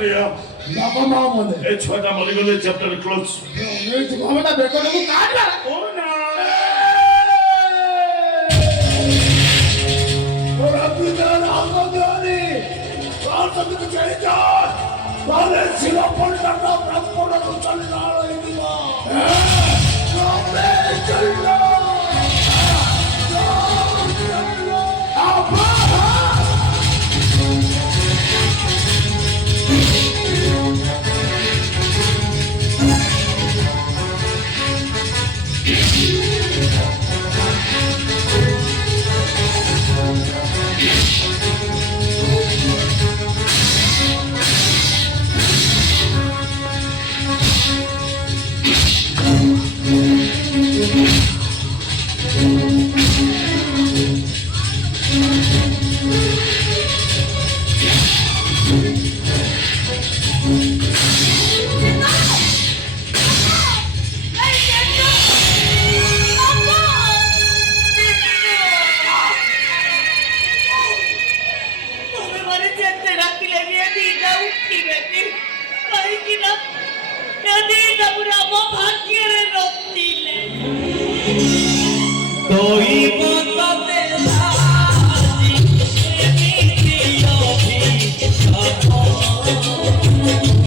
Yeah. Napa mama ne. It's what I'm going to chapter close. Ne tu mama na beko ne kaja. Oh no. और अपनी जान आंखों जानी और सब कुछ चले जाओ वाले सिला पर करना प्रपोड़ा तो चलना है दिवा कौन चलना आपा Jadi, kamu dah mau bahagia